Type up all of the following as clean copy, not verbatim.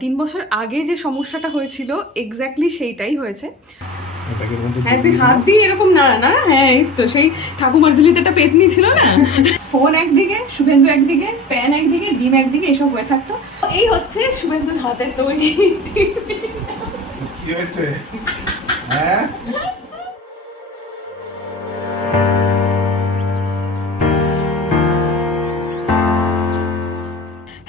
3 বছর আগে যে সমস্যাটা হয়েছিল এক্স্যাক্টলি সেইটাই হয়েছে। হ্যাঁ, তুই হাত দিয়ে এরকম নাড়া না। হ্যাঁ, এই তো সেই ঠাকুমার ঝুলিতে একটা পেতনি ছিল না, ফোন একদিকে, শুভেন্দু একদিকে, প্যান একদিকে, ডিম একদিকে, এসব হয়ে থাকতো। এই হচ্ছে শুভেন্দুর হাতের তৈরি। কি হয়েছে? হ্যাঁ,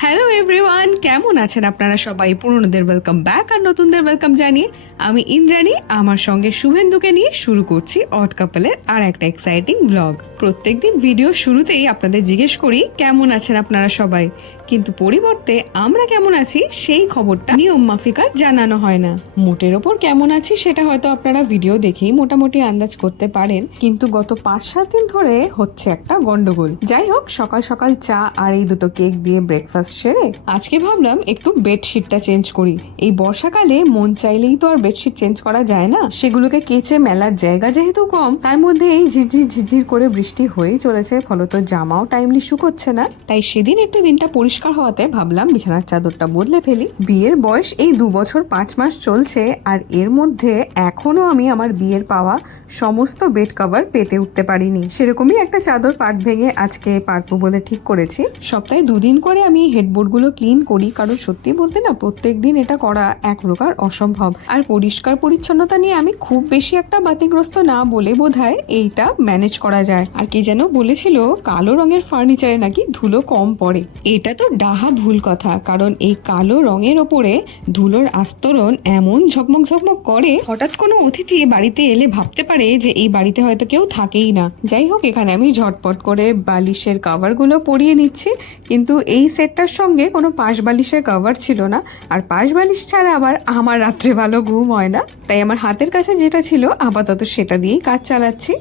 হ্যালো এভরিওয়ান, কেমন আছেন আপনারা সবাই? পুরনোদের ওয়েলকাম ব্যাক আর নতুনদের ওয়েলকাম জানিয়ে আমি ইন্দ্রাণী আমার সঙ্গে শুভেন্দুকে নিয়ে শুরু করছি অড কাপলের আর একটা এক্সাইটিং ব্লগ। প্রত্যেকদিন ভিডিও শুরুতেই আপনাদের জিজ্ঞেস করি কেমন আছেন আপনারা সবাই, কিন্তু পরিবর্তে আমরা কেমন আছি সেই খবরটা নিয়ম মাফিক আর জানানো হয় না। মোটের ওপর কেমন আছি সেটা হয়তো আপনারা ভিডিও দেখেই মোটামুটি আন্দাজ করতে পারেন, কিন্তু গত 5-7 দিন ধরে হচ্ছে একটা গন্ডগোল। যাই হোক, সকাল সকাল চা আর এই দুটো কেক দিয়ে ব্রেকফাস্ট সেরে আজকে ভাবলাম একটু বেডশিটটা চেঞ্জ করি। এই বর্ষাকালে মন চাইলেই তো আর বেডশিট চেঞ্জ করা যায় না, সেগুলোকে কেচে মেলার জায়গা যেহেতু কম, তার মধ্যে এই ঝিরঝির করে বৃষ্টি হয়েই চলেছে, ফলত জামাও টাইমলি শুকোচ্ছে না। তাই সেদিন একটু দিনটা পরিষ্কার হওয়াতে ভাবলাম বিছানার চাদরটা বদলে ফেলি। বিয়ের বয়স এই 2 বছর 5 মাস চলছে, আর এর মধ্যে এখনো আমি আমার বিয়ের পাওয়া সমস্ত বেড কভার পেতে উঠতে পারিনি। সেরকমই একটা চাদর পাট ভেঙে আজকে পারবো বলে ঠিক করেছি। সপ্তাহে 2 দিন করে আমি হেডবোর্ডগুলো ক্লিন করি, কারণ সত্যি বলতে না প্রত্যেক দিন এটা করা এক প্রকার অসম্ভব। আর পরিষ্কার পরিচ্ছন্নতা নিয়ে আমি খুব বেশি একটা বাতিগ্রস্ত না বলে বোধহয় এইটা ম্যানেজ করা যায়। আর কি যেন বলেছিল, কালো রঙের ফার্নিচারে নাকি ধুলো কম পড়ে। এটা তো ডাহা ভুল কথা, কারণ এই কালো রঙের ওপরে ধুলোর আস্তরণ এমন ঝকমক ঝকমক করে, হঠাৎ কোনো অতিথি বাড়িতে এলে ভাবতে পারে যে এই বাড়িতে হয়তো কেউ থাকেই না। যাই হোক, এখানে আমি ঝটপট করে বালিশের কভারগুলো পরিয়ে নিচ্ছি, কিন্তু এই সেটটার সঙ্গে কোনো পাশ বালিশের কভার ছিল না, আর পাশ বালিশ ছাড়া আবার আমার রাত্রে ভালো ঘুম হয় না। তাই আমার হাতের কাছে যেটা ছিল আপাতত সেটা দিয়েই কাজ চালাচ্ছি।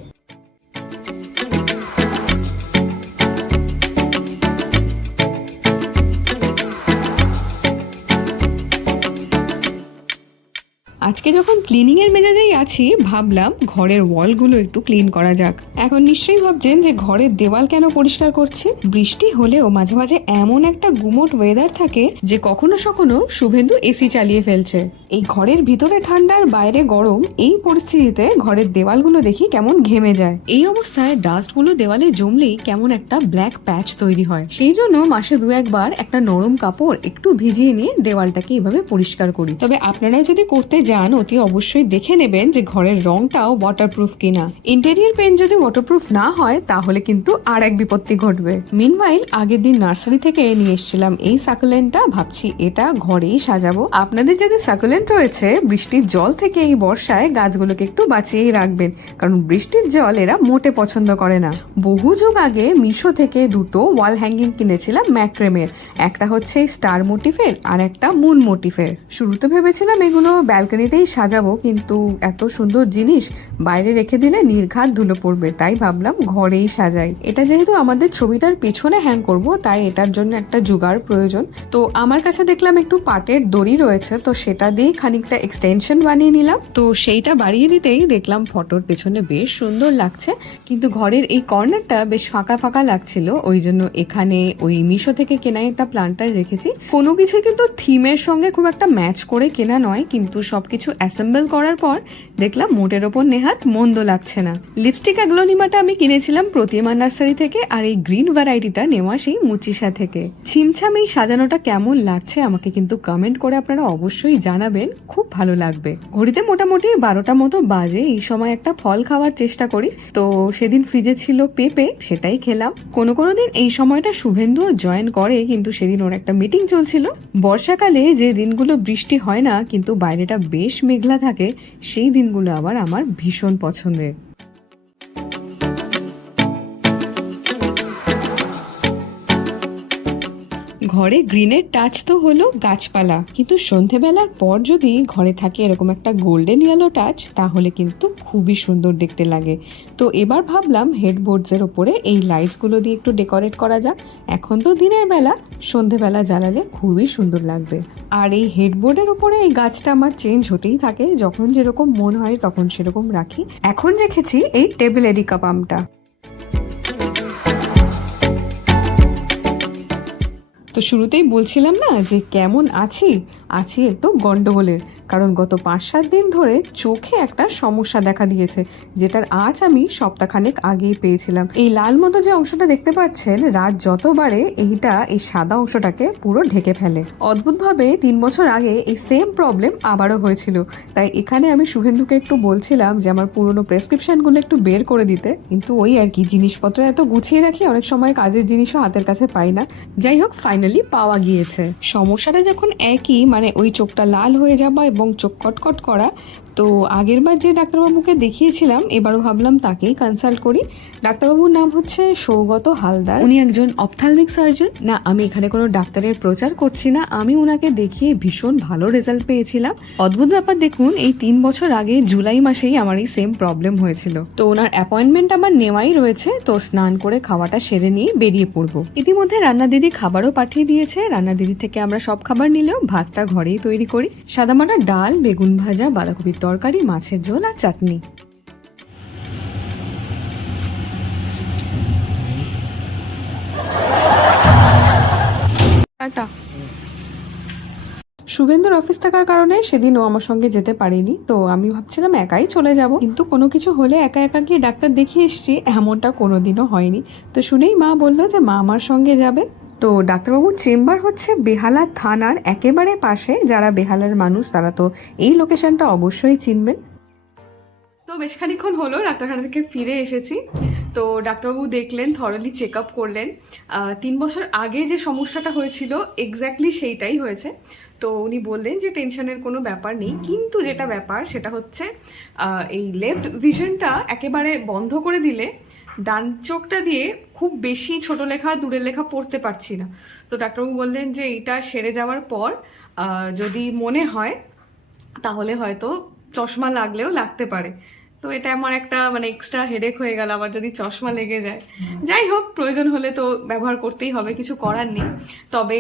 আজকে যখন ক্লিনিং এর মেজাজেই আছি, ভাবলাম ঘরের ওয়ালগুলো একটু ক্লিন করা যাক। এখন নিশ্চয়ই ভাবছেন যে ঘরের দেওয়াল কেন পরিষ্কার করছি। বৃষ্টি হলেও মাঝে মাঝে এমন একটা গুমোট ওয়েদার থাকে যে কখনো সখনো শুভেন্দু এসি চালিয়ে ফেলছে। এই ঘরের ভিতরে ঠান্ডার বাইরে গরম, এই পরিস্থিতিতে ঘরের দেওয়ালগুলো দেখি কেমন ঘেমে যায়। এই অবস্থায় ডাস্টগুলো দেওয়ালে জমলেই কেমন একটা ব্ল্যাক প্যাচ তৈরি হয়। সেই জন্য মাসে 2-1 বার একটা নরম কাপড় একটু ভিজিয়ে নিয়ে দেওয়ালটাকে এভাবে পরিষ্কার করি। তবে আপনারাই যদি করতে যান, অতি অবশ্যই দেখে নেবেন যে ঘরের রংটাও ওয়াটারপ্রুফ কিনা। ইন্টেরিয়র পেইন্ট যদি ওয়াটারপ্রুফ না হয় তাহলে কিন্তু আর এক বিপত্তি ঘটবে। মিনওয়াইল আগের দিন নার্সারি থেকে নিয়ে এসেছিলাম এই সাকুলেন্টটা, ভাবছি এটা ঘরেই সাজাবো। আপনাদের যদি সাকুলেন্ট রয়েছে, বৃষ্টির জল থেকে এই বর্ষায় গাছগুলোকে একটু বাঁচিয়েই রাখবেন, কারণ বৃষ্টির জল এরা মোটে পছন্দ করে না। বহু যুগ আগে মিশো থেকে 2টো ওয়াল হ্যাঙ্গিং কিনেছিলাম ম্যাক্রেমের, একটা হচ্ছে স্টার মোটিফের আর একটা মুন মোটিফের। শুরুতে ভেবেছিলাম এগুলো ব্যালকনিতেই সাজাবো, কিন্তু এত সুন্দর জিনিস বাইরে রেখে দিলে নির্ঘাত ধুলো পড়বে, তাই ভাবলাম ঘরেই সাজাই। এটা যেহেতু আমাদের ছবিটার পেছনে হ্যাং করব, তাই এটার জন্য একটা জোগাড় প্রয়োজন। তো আমার কাছে দেখলাম একটু পাটের দড়ি রয়েছে, তো সেটা দিয়ে খানিকটা এক্সটেনশন বানিয়ে নিলাম। তো সেইটা বাড়িয়ে দিতেই দেখলাম ফটোর পেছনে বেশ সুন্দর লাগছে, কিন্তু ঘরের এই কর্নারটা বেশ ফাঁকা ফাঁকা লাগছিল, ওই জন্য এখানে ওই মিশো থেকে কেনা একটা প্লান্টার রেখেছি। কোনো কিছুই কিন্তু থিমের সঙ্গে খুব একটা ম্যাচ করে কেনা নয়, কিন্তু সবকিছু অ্যাসেম্বল করার পর দেখলাম মোটের ওপর নেহাত মন্দ লাগছে না। লিপস্টিক অ্যাগ্লোনিমাটা আমি কিনেছিলাম প্রতিমা নার্সারি থেকে, আর এই গ্রিন ভ্যারাইটিটা নেওয়া সেই মুচিসা থেকে। ছিমছাম এই সাজানোটা কেমন লাগছে আমাকে কিন্তু কমেন্ট করে আপনারা অবশ্যই জানাবেন, খুব ভালো লাগবে। ঘড়িতে মোটামুটি 12টা মতো বাজে, এই সময় একটা ফল খাওয়ার চেষ্টা করি। তো সেদিন ফ্রিজে ছিল পেঁপে, সেটাই খেলাম। কোনো দিন এই সময়টা শুভেন্দুও জয়েন করে, কিন্তু সেদিন ওর একটা মিটিং চলছিল। বর্ষাকালে যে দিনগুলো বৃষ্টি হয় না কিন্তু বাইরেটা বেশ মেঘলা থাকে, সেই দিনগুলো আবার আমার ভীষণ পছন্দের। ঘরে গ্রিনের টাচ তো হলো গাছপালা, কিন্তু সন্ধেবেলার পর যদি ঘরে থাকে এরকম একটা গোল্ডেন ইয়েলো টাচ, তাহলে কিন্তু খুবই সুন্দর দেখতে লাগে। তো এবার ভাবলাম হেডবোর্ডসের ওপরে এই লাইটসগুলো দিয়ে একটু ডেকোরেট করা যাক। এখন তো দিনের বেলা, সন্ধেবেলা জ্বালালে খুবই সুন্দর লাগবে। আর এই হেডবোর্ডের ওপরে এই গাছটা আমার চেঞ্জ হতেই থাকে, যখন যেরকম মন হয় তখন সেরকম রাখি। এখন রেখেছি এই টেবিল এরিকা পামটা। তো শুরুতেই বলছিলাম না যে কেমন আছি একটু গন্ডগোলের, কারণ গত 5-7 দিন ধরে চোখে একটা সমস্যা দেখা দিয়েছে, যেটার আজ আমি সপ্তাহখানেক আগেই পেয়েছিলাম। এই লাল মতো যে অংশটা দেখতে পাচ্ছেন, রাত যত বাড়ে এই সাদা অংশটাকে পুরো ঢেকে ফেলে। অদ্ভুতভাবে 3 বছর আগে এই সেম প্রবলেম আবারও হয়েছিল। তাই এখানে আমি শুভেন্দুকে একটু বলছিলাম যে আমার পুরনো প্রেসক্রিপশনগুলো একটু বের করে দিতে, কিন্তু ওই আর কি, জিনিসপত্র এত গুছিয়ে রাখি অনেক সময় কাজের জিনিসও হাতের কাছে পাই না। যাই হোক, ফাইনালি পাওয়া গিয়েছে। সমস্যাটা যখন একই, মানে ওই চোখটা লাল হয়ে যাওয়া এবং চোখ কটকট করা, তো আগেরবার যে ডাক্তারবাবুকে দেখিয়েছিলাম এবারও ভাবলাম তাকেই কনসাল্ট করি। ডাক্তারবাবুর নাম হচ্ছে সৌগত হালদার, উনি একজন অপথ্যালমিক সার্জন। না, আমি এখানে কোনো ডাক্তারের প্রচার করছি না, আমি ওনাকে দেখিয়ে ভীষণ ভালো রেজাল্ট পেয়েছিলাম। অদ্ভুত ব্যাপার দেখুন, এই 3 বছর আগে জুলাই মাসেই আমার এই সেম প্রবলেম হয়েছিল। তো ওনার অ্যাপয়েন্টমেন্ট আমার নেওয়াই রয়েছে, তো স্নান করে খাওয়াটা সেরে নিয়ে বেরিয়ে পড়বো। ইতিমধ্যে রান্না দিদি খাবারও পাঠিয়ে দিয়েছে। রান্না দিদি থেকে আমরা সব খাবার নিলেও ভাতটা ঘরেই তৈরি করি, সাদামাটা ডাল, বেগুন ভাজা, বাঁধাকপির তরকারি, মাছের ঝোল আর চাটনি। টাটা। শুভেন্দুর অফিস থাকার কারণে সেদিন ও আমার সঙ্গে যেতে পারেনি, তো আমি ভাবছিলাম একাই চলে যাব, কিন্তু কোনো কিছু হলে একা একা গিয়ে ডাক্তার দেখিয়ে এসছি, এমনটা কোনোদিনও হয়নি। তো শুনেই মা বললো যে মা আমার সঙ্গে যাবে। তো ডাক্তারবাবুর চেম্বার হচ্ছে বেহালা থানার একেবারে পাশে। যারা বেহালার মানুষ তারা তো এই লোকেশনটা অবশ্যই চিনবেন। তো বেশ খানিক্ষণ হলো ডাক্তারখানা থেকে ফিরে এসেছি। তো ডাক্তারবাবু দেখলেন, থরলি চেক আপ করলেন। 3 বছর আগে যে সমস্যাটা হয়েছিল এক্স্যাক্টলি সেইটাই হয়েছে। তো উনি বললেন যে টেনশনের কোনো ব্যাপার নেই, কিন্তু যেটা ব্যাপার সেটা হচ্ছে এই লেফট ভিশনটা একেবারে বন্ধ করে দিলে ডান চোখটা দিয়ে খুব বেশি ছোট লেখা, দূরের লেখা পড়তে পারছি না। তো ডাক্তারবাবু বললেন যে এইটা সেরে যাওয়ার পর যদি মনে হয় তাহলে হয়তো চশমা লাগলেও লাগতে পারে। তো এটা আমার একটা মানে এক্সট্রা হেডেক হয়ে গেল, আবার যদি চশমা লেগে যায়। যাই হোক, প্রয়োজন হলে তো ব্যবহার করতেই হবে, কিছু করার নেই। তবে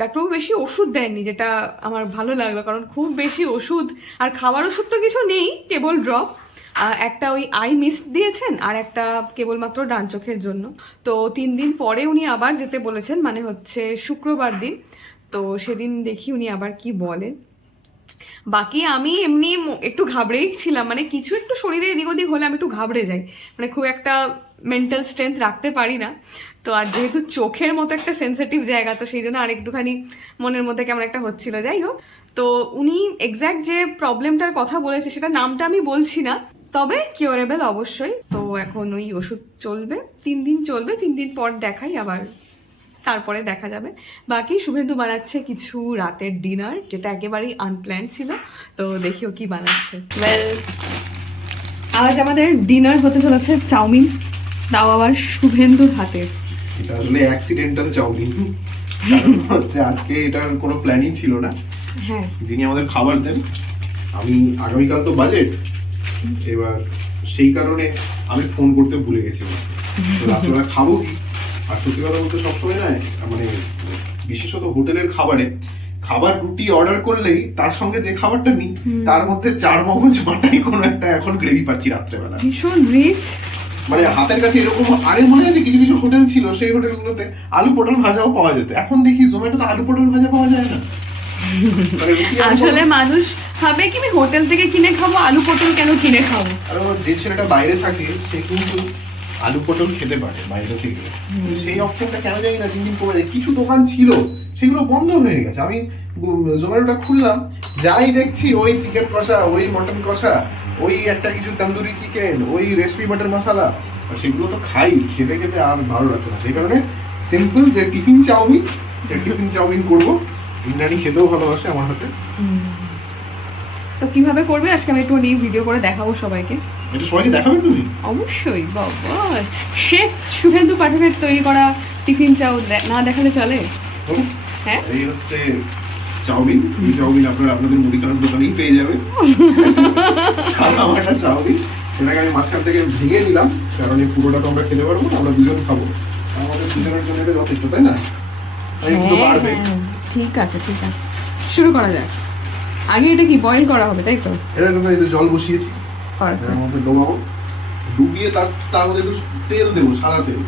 ডাক্তারবাবু বেশি ওষুধ দেননি, যেটা আমার ভালো লাগলো, কারণ খুব বেশি ওষুধ আর খাবার ওষুধ তো কিছু নেই, কেবল ড্রপ। একটা ওই আই মিস্ট দিয়েছেন আর একটা কেবলমাত্র ডান চোখের জন্য। তো 3 দিন পরে উনি আবার যেতে বলেছেন, মানে হচ্ছে শুক্রবার দিন। তো সেদিন দেখি উনি আবার কি বলেন। বাকি আমি এমনি একটু ঘাবড়েই ছিলাম, মানে কিছু একটু শরীরে এদিক ওদিক হলে আমি একটু ঘাবড়ে যাই, মানে খুব একটা মেন্টাল স্ট্রেংথ রাখতে পারি না। তো আর যেহেতু চোখের মতো একটা সেন্সিটিভ জায়গা, তো সেই জন্য আর একটুখানি মনের মধ্যে কেমন একটা হচ্ছিল। যাই হোক, তো উনি এক্স্যাক্ট যে প্রবলেমটার কথা বলেছে সেটা নামটা আমি বলছি না, তবে কিওরেবল অবশ্যই। তো এখন ওই ওষুধ চলবে, 3 দিন চলবে, 3 দিন পর দেখাই আবার, তারপরে দেখা যাবে। বাকি শুভেন্দু বানাচ্ছে কিছু রাতের ডিনার, যেটা একেবারেই আনপ্ল্যান ছিল। তো দেখিও কি বানাচ্ছে। আজ আমাদের ডিনার হতে চলেছে চাউমিন, তাও আবার শুভেন্দুর হাতে। এটা আসলে অ্যাক্সিডেন্টাল চাউমিন, হচ্ছে আজকে এটার কোনো প্ল্যানিং ছিল না। হ্যাঁ, যিনি আমাদের খাবার দেন, আমি আগামীকাল তো বাজেট, এবার সেই কারণে আমি ফোন করতে ভুলে গেছিলাম তো রাত্রেবেলা খাবো কি। আর সত্যি কথা বলতে সবসময় না, মানে বিশেষত হোটেলের খাবার রুটি অর্ডার করলেই তার সঙ্গে যে খাবারটা নিই তার মধ্যে 4 মগজ মাটাই কোনো একটা এখন গ্রেভি পাচ্ছি রাত্রেবেলা, ভীষণ রিচ। মানে হাতের কাছে এরকম। আরে মনে আছে কিছু কিছু হোটেল ছিল, সেই হোটেলগুলোতে আলু পটল ভাজাও পাওয়া যেত, এখন দেখি জোম্যাটোতে আলু পটল ভাজা পাওয়া যায় না। আসলে মানুষ ভাবে কি আমি হোটেল থেকে কিনে খাবো, আলু পটল কেন কিনে খাবো। আর যে ছেলেটা বাইরে থাকে সে কিন্তু আলু পটল খেতে পারে বাইরে থেকে, সেই অপশনটা কেন জানি না দিন দিন কমে যায়। কিছু দোকান ছিল সেগুলো বন্ধ হয়ে গেছে। আমি জোম্যাটোটা খুললাম, যাই দেখছি ওই চিকেন কষা, ওই মটন কষা, ওই একটা কিছু তন্দুরি চিকেন, ওই রেসিপি বাটার মশলা, আর সেগুলো তো খাই, খেতে খেতে আর ভালো লাগছে না। সেই কারণে সিম্পল যে টিফিন চাউমিন, সেই টিফিন চাউমিন করবো। ইন্দ্রাণী খেতেও ভালোবাসে আমার হাতে। তো কিভাবে করবে আজকে আমি একটু ভিডিও করে দেখাবো সবাইকে। এটা সবাইকে দেখাবে তুমি? অবশ্যই বাবা, শেফ শুভেন্দু পাঠকের তৈরি করা টিফিন চাউ না দেখালে চলে? হ্যাঁ, এই হচ্ছে চাউমিন। এই চাউমিন আপনারা আপনাদের মুদিখানার দোকানেই পেয়ে যাবেন। সাদা মাটা চাউমিন, এটাকে আমি মাঝখান থেকে ভেঙে নিলাম, কারণ এই পুরোটা তো আমরা খেতে পারবো না, আমরা দুজন খাবো। আমাদের দুজনের জন্য এটা যথেষ্ট, তাই না? একটু বাড়বে। ঠিক আছে, ঠিক আছে, শুরু করা যাক। আগে এটা কি বয়েল করা হবে, তাই তো? এটা তো এই জল বসিয়েছি, এর মধ্যে ডোবাবো, ডুবিয়ে তার মধ্যে একটু তেল দেবো, সাদা তেল।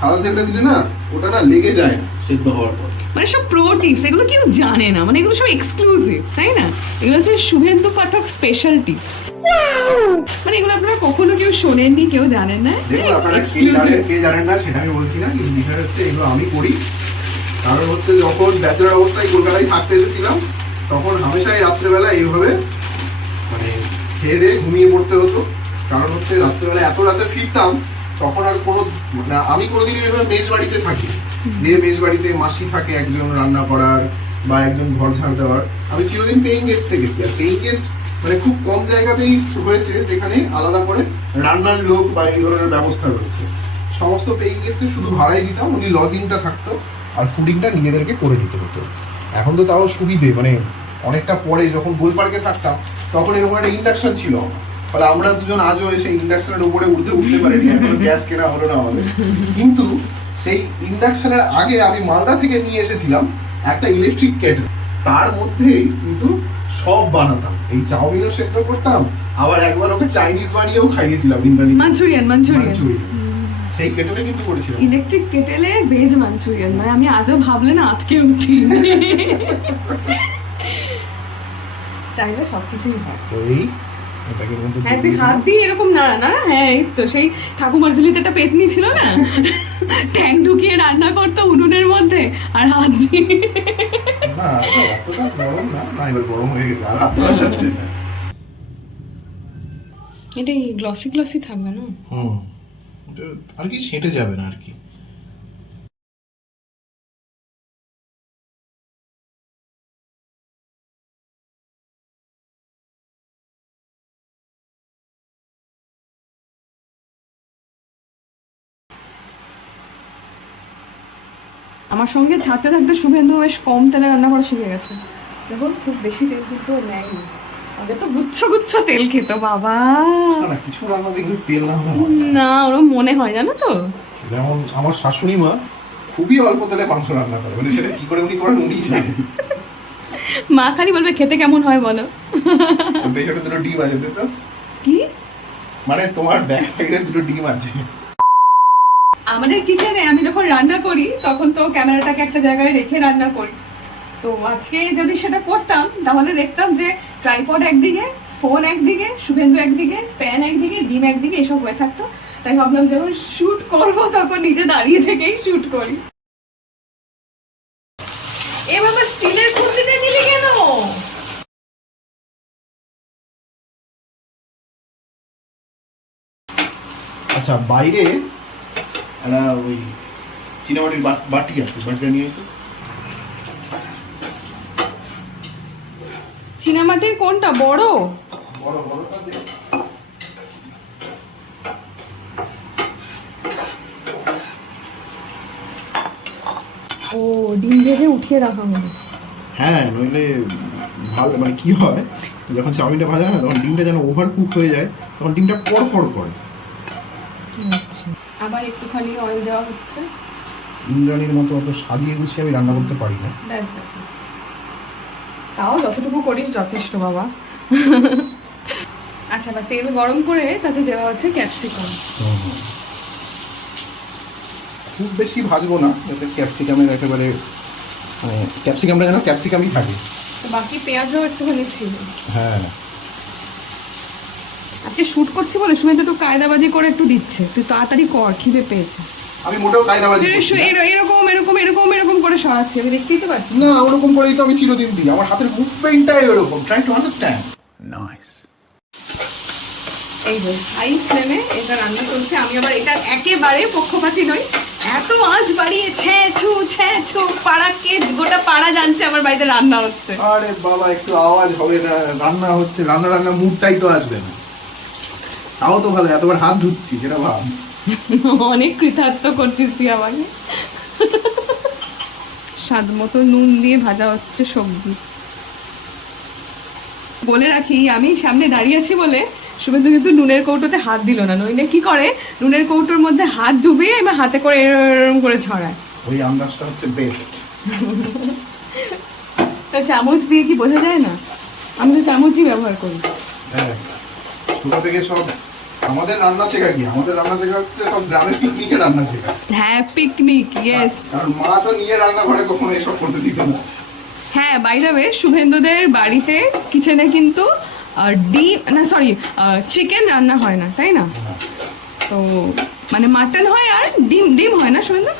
সাদা তেলটা দিলে না ওটা না লেগে যায় না সেদ্ধ হওয়ার পর। মানে সব প্রো টিপস, এগুলো কেউ জানে না, মানে এগুলো সব এক্সক্লুসিভ, তাই না? এগুলো হচ্ছে শুভেন্দু পাঠক স্পেশাল টিপস, মানে এগুলো আপনারা কখনো কেউ শোনেননি, কেউ জানেন না। দেখুন আপনারা কে জানেন না সেটা আমি বলছি না, কিন্তু বিষয় হচ্ছে এগুলো আমি করি। কারণ হচ্ছে যখন ব্যাচেলার অবস্থায় কলকাতায় থাকতে এসেছিলাম, তখন হামেশাই রাত্রেবেলা এইভাবে মানে খেয়ে দিয়ে ঘুমিয়ে পড়তে হতো। কারণ হচ্ছে রাত্রেবেলা এত রাতে ফিরতাম, তখন আর কোনো মানে আমি কোনোদিন এভাবে মেস বাড়িতে থাকি, দিয়ে মেস বাড়িতে মাসি থাকে একজন রান্না করার বা একজন ঘর ঝাড় দেওয়ার। আমি চিরদিন পেইং গেস্ট থেকেছি, আর পেইং গেস্ট মানে খুব কম জায়গাতেই হয়েছে যেখানে আলাদা করে রান্নার লোক বা এই ধরনের ব্যবস্থা রয়েছে। সমস্ত পেইং গেস্টে শুধু ভাড়াই দিতাম, উনি লজিংটা থাকতো আর ফুডিংটা নিজেদেরকে করে নিতে হতো। এখন তো তাও সুবিধে, মানে অনেকটা পরে যখন গোলপার্কে থাকতাম তখন এরকম একটা ইন্ডাকশন ছিল আমার, ফলে আমরা দুজন আজও এসে ইন্ডাকশনের উপরে উঠতে পারিনি, এখনো গ্যাস কেনা হলো না আমাদের। কিন্তু সেই ইন্ডাকশনের আগে আমি মালদা থেকে নিয়ে এসেছিলাম একটা ইলেকট্রিক কেটল, তার মধ্যেই কিন্তু সব বানাতাম। এই চাউমিনও সেদ্ধ করতাম, আবার একবার ওকে চাইনিজ বানিয়েও খাইয়েছিলাম, মাঞ্চুরিয়ান। সেই কেটেলে কিন্তু করেছিলাম, ইলেকট্রিক কেটেলে ভেজ মাঞ্চুরিয়ান, মানে আমি আজও ভাবলে না আজকে উঠি। চাইলে সবকিছুই হয়। তো এই এটাকে মধ্যে হ্যাঁ, তুই হাত দিয়ে এরকম নাড়া নাড়া, হ্যাঁ এই তো সেই ঠাকুমার ঝুলিতে একটা পেতনি ছিল না, ট্যাং ঢুকিয়ে রান্না করতো উনুনের মধ্যে আর হাত দিয়ে। না এতটা গরম না, না এবার গরম হয়ে গেছে, আর হাত ধরা যাচ্ছে না। এটা গ্লসি গ্লসি থাকবে না? আর কি ছেঁটে যাবে না আর কি। আমার সঙ্গে থাকতে থাকতে শুভেন্দু বেশ কম তেলে রান্না করা শিখে গেছে। দেখুন খুব বেশি তেল কিন্তু নেয়নি, আগে তো গুচ্ছ গুচ্ছ তেল খেত বাবা। না কিছু রান্না দেখলে তেল না না, ওরম মনে হয়, জানো তো। যেমন আমার শাশুড়ি মা খুবই অল্প তেলে মাংস রান্না করে, মানে সেটা কি করে উনি করেন উনি জানেন। মা খালি বলবে খেতে কেমন হয় বলো। পেছনে দুটো ডিম আছে, তো কি মানে তোমার ব্যাক সাইডে দুটো ডিম আছে। আমাদের কিচেনে আমি যখন রান্না করি তখন তো ক্যামেরাটাকে একটা জায়গায় রেখে রান্না করি, তো আজকে যদি সেটা করতাম তাহলে দেখতাম যে ট্রাইপড একদিকে, ফোন একদিকে, শুভেন্দু একদিকে, প্যান একদিকে, ডিম একদিকে, এসব হয়ে থাকতো। তাই ভাবলাম যখন শুট করব তখন নিজে দাঁড়িয়ে থেকেই শুট করি। এভাবে স্টিলের খুঁটিতে দিলি কেন? আচ্ছা বাইরে একটা ওই চিনাবাটির বাটি আছে, বাটিটা নিয়ে তো। চীনামাটির কোনটা বড়? বড় বড়টা দে। ও ডিম ভেজে উঠিয়ে রাখা হবে। হ্যাঁ নইলে ভালো মানে কি হয়, যখন চাউমিনটা ভাজা হয় না তখন ডিমটা যেন ওভার কুক হয়ে যায়, তখন ডিমটা পড় করে। আচ্ছা, আবার একটুখানি অয়েল দেওয়া হচ্ছে। ইন্দ্রাণীর মতো অত সাজিয়ে গুছিয়ে আমি রান্না করতে পারি না। তাও যতটুকু করিস যথেষ্ট বাবা। আচ্ছা, এবার তেল গরম করে তাতে দেওয়া হচ্ছে ক্যাপসিকাম। খুব বেশি ভাজবো না, যাতে ক্যাপসিকামের একেবারে মানে ক্যাপসিকামটা যেন ক্যাপসিকামই থাকে। তো বাকি পেঁয়াজও একটুখানি ছিল। হ্যাঁ আজকে শুট করছি বলে শুনে তো একটু কায়দাবাজি করে একটু দিচ্ছে, তুই তাড়াতাড়ি কর, খিদে পেয়েছে। আমি মোটেও কায়দাবাজি করছি না। এরকম এরকম এরকম এরকম করে সরাচ্ছি, আমি দেখতেই তো পাচ্ছি। না ওরকম করেই তো আমি চিরদিন দিই, আমার হাতের মুভমেন্টটাই ওরকম, ট্রাই টু আন্ডারস্ট্যান্ড। নাইস। এই যে হাই ফ্লেমে এটা রান্না চলছে, আমি আবার এটা একেবারে পক্ষপাতী নই। এত আঁচ বাড়িয়ে ছ্যাঁছু পাড়াকে গোটা পাড়া জানছে আমার বাড়িতে রান্না হচ্ছে। আরে বাবা একটু আওয়াজ হবে না, রান্না হচ্ছে, রান্না মুডটাই তো আসবে না। তাও তো ভালো, এতবার হাত ধুচ্ছি যেটা ভাব। অনেক কৃতার্থ করছিস তুই আমাকে। স্বাদ মতো নুন দিয়ে ভাজা হচ্ছে সবজি। বলে রাখি আমি সামনে দাঁড়িয়ে আছি বলে শুভেন্দু কিন্তু নুনের কৌটোতে হাত দিল না, নইলে কি করে নুনের কৌটোর মধ্যে হাত ডুবিয়ে এবার হাতে করে এরকম করে ছড়ায়। ওই আন্দাজটা হচ্ছে বেস্ট। তা চামচ দিয়ে কি বোঝা যায় না? আমি তো চামচই ব্যবহার করি। হ্যাঁ ছোটো থেকে সব আমাদের রান্না শেখা কি? আমাদের রান্না শেখা হচ্ছে সব গ্রামের পিকনিকে রান্না শেখা। হ্যাঁ, পিকনিক, ইয়েস। কারণ মা তো নিয়ে রান্নাঘরে কখনো এসব করতে দিত না। হ্যাঁ, বাই দ্য ওয়ে, শুভেন্দুদের বাড়িতে কিচেনে কিন্তু চিকেন রান্না হয় না, তাই না? তো মানে মাটন হয় আর ডিম হয় না শুভেন্দু?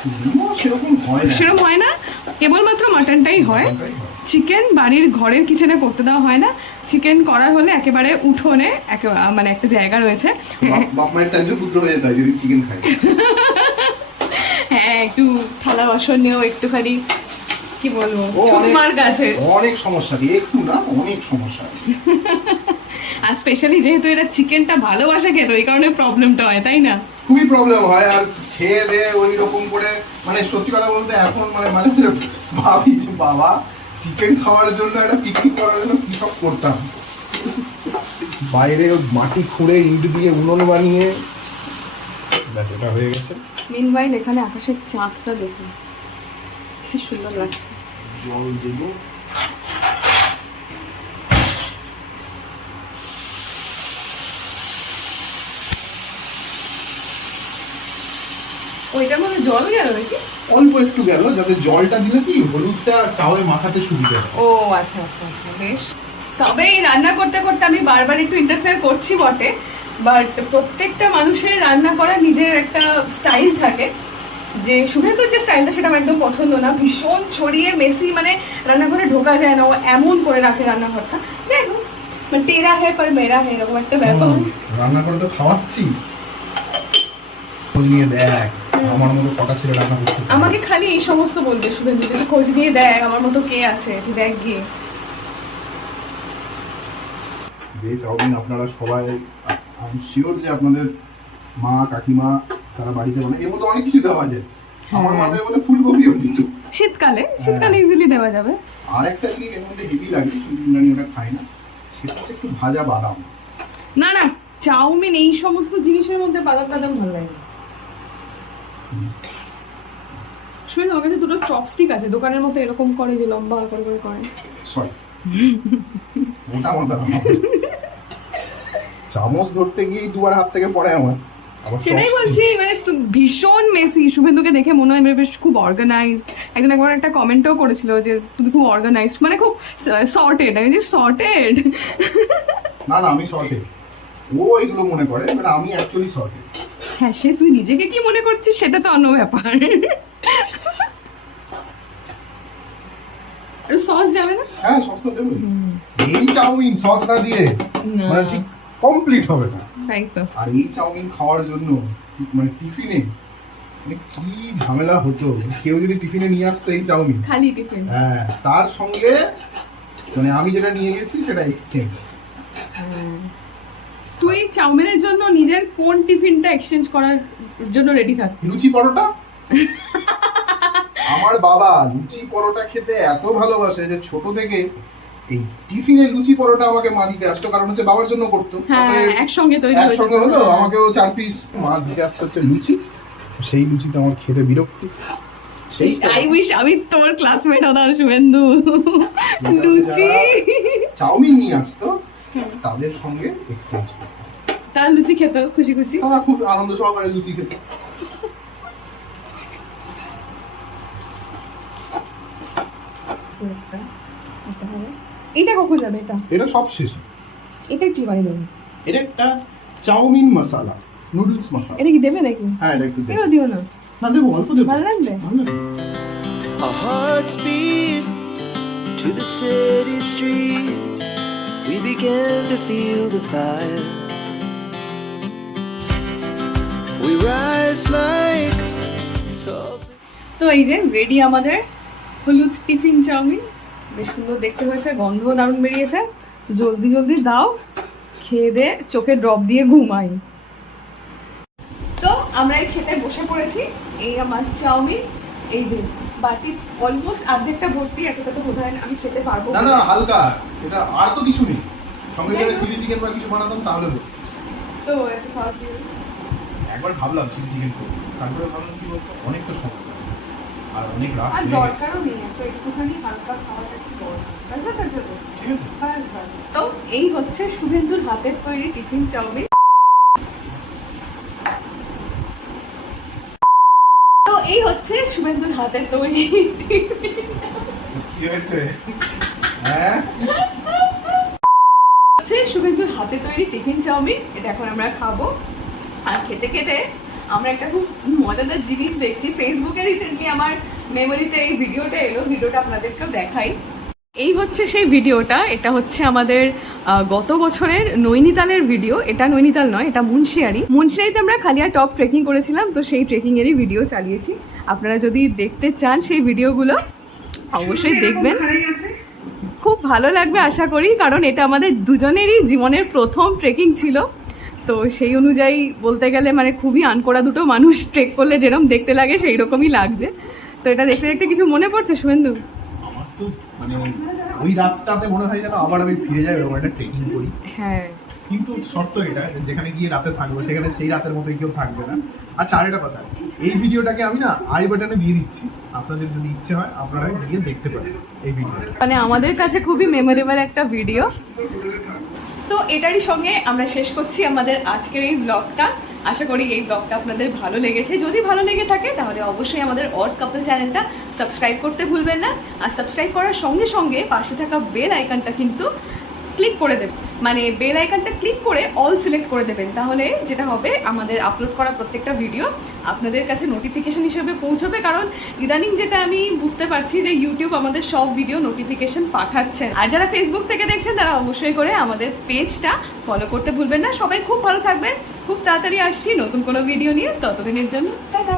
সেরকম হয় না। সেরকম হয় না, কেবলমাত্র মাটনটাই হয়। চিকেন বাড়ির ঘরের কিচেনে করতে দেওয়া হয় না। চিকেন করার হলে একেবারে উঠোনে মানে একটা জায়গা রয়েছে। বাপ মায়ের ত্যায্য পুত্র হয়ে যেতে হয় যদি চিকেন খাই। হ্যাঁ, একটু থালা বাসন নিয়েও একটুখানি কি বলবো, চুমার কাছে অনেক সমস্যা দিয়ে, একটু না অনেক সমস্যা। আর স্পেশালি যেহেতু এরা চিকেনটা ভালোবাসে খেতে, ওই কারণে প্রবলেমটা হয়, তাই না? খুবই প্রবলেম হয়। আর খেয়ে দিয়ে ওই রকম করে, মানে সত্যি কথা বলতে এখন মানে মাঝে মাঝে ভাবি যে বাবা, চিকেন খাওয়ার জন্য একটা পিকনিক করার জন্য কি সব করতাম। বাইরে মাটি খুঁড়ে ইট দিয়ে উনুন বানিয়ে এটা হয়ে গেছে। মিনওয়াইল এখানে আকাশের চাঁদটা দেখুন, কি সুন্দর লাগছে। জল দেবো। ওইটার মধ্যে জল গেল নাকি? অল্প একটু গেল, যাতে জলটা দিলে কি হলুদটা চাউয়ে মাখাতে সুবিধা হয়। ও আচ্ছা আচ্ছা আচ্ছা, বেশ। তবে এই রান্না করতে করতে আমি বারবার একটু ইন্টারফেয়ার করছি বটে, বাট প্রত্যেকটা মানুষের রান্না করার নিজের একটা স্টাইল থাকে। যে শুভেন্দুর যে স্টাইলটা সেটা আমার একদম পছন্দ না, ভীষণ ছড়িয়ে মেসি, মানে রান্নাঘরে ঢোকা যায় না, ও এমন করে রাখে রান্নাঘরটা, যাই হোক, মানে টেরা হে পর মেরা হে, এরকম একটা ব্যাপার। রান্না করে তো খাওয়াচ্ছি, খোঁজ নিয়ে দেখ আমার মতো কটা ছেলে রান্না করতে। আমাকে খালি এই সমস্ত বলবে শুভেন্দু, তুই খোঁজ নিয়ে দেখ আমার মতো কে আছে, তুই দেখ গিয়ে। চাউমিন আপনারা সবাই, আমি শিওর যে আপনাদের মা কাকিমা তারা বাড়িতে বানায়, এর মধ্যে অনেক কিছু দেওয়া যায়। আমার মাথায় বলে ফুলকপিও দিত শীতকালে ইজিলি দেওয়া যাবে। আর একটা জিনিস এর মধ্যে হেভি লাগে, কিন্তু ইমরানি ওটা খায় না, সেটা হচ্ছে একটু ভাজা বাদাম। না না, চাউমিন এই সমস্ত জিনিসের মধ্যে বাদাম টাদাম ভালো লাগে না। শুনে আমার কাছে দুটো চপস্টিক আছে দোকানের মতো, এরকম করে যে লম্বা করে করে করে। সরি, মোটা মোটা চামচ ধরতে গিয়েই দুবার হাত থেকে পড়ে আমার। সেটাই বলছি, মানে ভীষণ মেসি। শুভেন্দুকে দেখে মনে হয় বেশ খুব অর্গানাইজড। একজন একবার একটা কমেন্টও করেছিল যে তুমি খুব অর্গানাইজড, মানে খুব সর্টেড। আমি যে সর্টেড না, আমি সর্টেড, ও এগুলো মনে করে, মানে আমি অ্যাকচুয়ালি সর্টেড। হ্যাঁ, সে তুই নিজেকে কি মনে করছিস সেটা তো অন্য ব্যাপার। আর সস যাবে না? হ্যাঁ, সস তো দেবো। এই চাউমিন সস না দিয়ে মানে ঠিক কমপ্লিট হবে না, তাই তো। আর এই চাউমিন খাওয়ার জন্য মানে টিফিনে মানে কি ঝামেলা হতো। কেউ যদি টিফিনে নিয়ে আসতো এই চাউমিন, খালি টিফিন, হ্যাঁ, তার সঙ্গে মানে আমি যেটা নিয়ে গেছি সেটা এক্সচেঞ্জ। তুই চাউমিনের জন্য নিজের কোন টিফিনটা এক্সচেঞ্জ করার জন্য রেডি থাক? লুচি পরোটা। আমার বাবা লুচি পরোটা খেতে এত ভালোবাসে যে ছোট থেকে এই টিফিনে লুচি পরোটা আমাকে মা দিতে আসতো, কারণ হচ্ছে বাবার জন্য করতো। হ্যাঁ, একসঙ্গে হলো, আমাকেও 4 পিস মা দিতে আসতো হচ্ছে লুচি। সেই লুচি তো আমার খেতে বিরক্তি। আই উইশ আমি তোর ক্লাসমেট হতাম শুভেন্দু। লুচি চাউমিন নিয়ে আসতো, তাদের সঙ্গে এক্সচেঞ্জ করতো, তার লুচি খেত খুশি খুশি, তারা খুব আনন্দ সহকারে লুচি খেত। এটা কখন যাবে? এটা সব শেষে। এটা কি বাইরে? এটা একটা চাউমিন মশলা, নুডলস মশলা। এটা কি দেবে নাকি? হ্যাঁ, এটা একটু দেবো। এটা দিও না। না, দেবো, অল্প দেবো। ভালো লাগবে? Our hearts beat to the city streets. We began to feel the fire. We rise like tall. তো এই যে রেডি আমাদের হলুদ টিফিন চাউমিন, বেশ সুন্দর দেখতে হয়েছে, গন্ধ দারুণ বেরিয়েছে। জলদি জলদি দাও, খেয়ে দে, চোখে ড্রপ দিয়ে ঘুমাই। তো আমরা এই খেতে বসে পড়েছি। এই আমার চাউমিন, এই যে বাটি অলমোস্ট অর্ধেকটা ভর্তি, এতটা তো বোধহয় আমি খেতে পারবো না, হালকা, এটা আর তো কিছু নেই। সঙ্গে যদি চিলি চিকেন বা কিছু বানাতাম তাহলে হতো। তো একটা সস দিয়ে একবার ভাবলাম চিলি চিকেন করবো, তারপরে ভাবলাম কি বলতো, অনেক তো সময় আর অনেক রাত আর হয়ে গেছে। দরকারও নেই, তো একটুখানি হালকা খাওয়াটা একটু দরকার। ঠিক আছে। তো এই হচ্ছে শুভেন্দুর হাতের তৈরি টিফিন চাউমিন। হচ্ছে শুভেন্দুর হাতের তৈরি কি হয়েছে? হ্যাঁ, হচ্ছে শুভেন্দুর হাতে তৈরি টিফিন চাউমিন। এটা এখন আমরা খাবো। আর খেতে খেতে আমরা একটা খুব মজাদার জিনিস দেখছি ফেসবুকে। রিসেন্টলি আমার মেমোরিতে এই ভিডিওটা এলো, ভিডিওটা আপনাদেরকেও দেখাই। এই হচ্ছে সেই ভিডিওটা। এটা হচ্ছে আমাদের গত বছরের নৈনিতালের ভিডিও। এটা নৈনিতাল নয়, এটা মুন্সিয়ারিতে আমরা খালিয়া টপ ট্রেকিং করেছিলাম, তো সেই ট্রেকিংয়েরই ভিডিও চালিয়েছি। আপনারা যদি দেখতে চান সেই ভিডিওগুলো অবশ্যই দেখবেন, খুব ভালো লাগবে আশা করি, কারণ এটা আমাদের দুজনেরই জীবনের প্রথম ট্রেকিং ছিল। তো সেই অনুযায়ী বলতে গেলে মানে খুবই আনকোড়া দুটো মানুষ ট্রেক করলে যেরকম দেখতে লাগে সেই রকমই লাগছে। তো এটা দেখতে দেখতে কিছু মনে পড়ছে শুভেন্দু? আমার তো মানে ওই রাতটাতে মনে হয় যেন আবার আমি ফিরে যাই এরকম একটা ট্রেকিং করি। হ্যাঁ, কিন্তু শর্ত এটা যে যেখানে গিয়ে রাতে থাকবো সেখানে সেই রাতের মতোই কেউ থাকবে না। আচ্ছা, আর একটা কথা, এই ভিডিওটাকে আমি না আই বাটনে দিয়ে দিচ্ছি, আপনাদের যদি ইচ্ছে হয় আপনারা গিয়ে দেখতে পারেন এই ভিডিওটা। মানে আমাদের কাছে খুবই মেমোরেবল একটা ভিডিও। তো এটারই সঙ্গে আমরা শেষ করছি আমাদের আজকের এই ব্লগটা। আশা করি এই ব্লগটা আপনাদের ভালো লেগেছে। যদি ভালো লেগে থাকে তাহলে অবশ্যই আমাদের অড কাপল চ্যানেলটা সাবস্ক্রাইব করতে ভুলবেন না। আর সাবস্ক্রাইব করার সঙ্গে সঙ্গে পাশে থাকা বেল আইকনটা কিন্তু ক্লিক করে দেবেন, মানে বেল আইকনটা ক্লিক করে অল সিলেক্ট করে দেবেন। তাহলে যেটা হবে, আমাদের আপলোড করা প্রত্যেকটা ভিডিও আপনাদের কাছে নোটিফিকেশন হিসেবে পৌঁছবে। কারণ ইদানিং যেটা আমি বুঝতে পারছি যে ইউটিউব আমাদের সব ভিডিও নোটিফিকেশন পাঠাচ্ছে। আর যারা ফেসবুক থেকে দেখছেন তারা অবশ্যই করে আমাদের পেজটা ফলো করতে ভুলবেন না। সবাই খুব ভালো থাকবেন। খুব তাড়াতাড়ি আসছি নতুন কোনো ভিডিও নিয়ে। ততদিনের জন্য টাটা।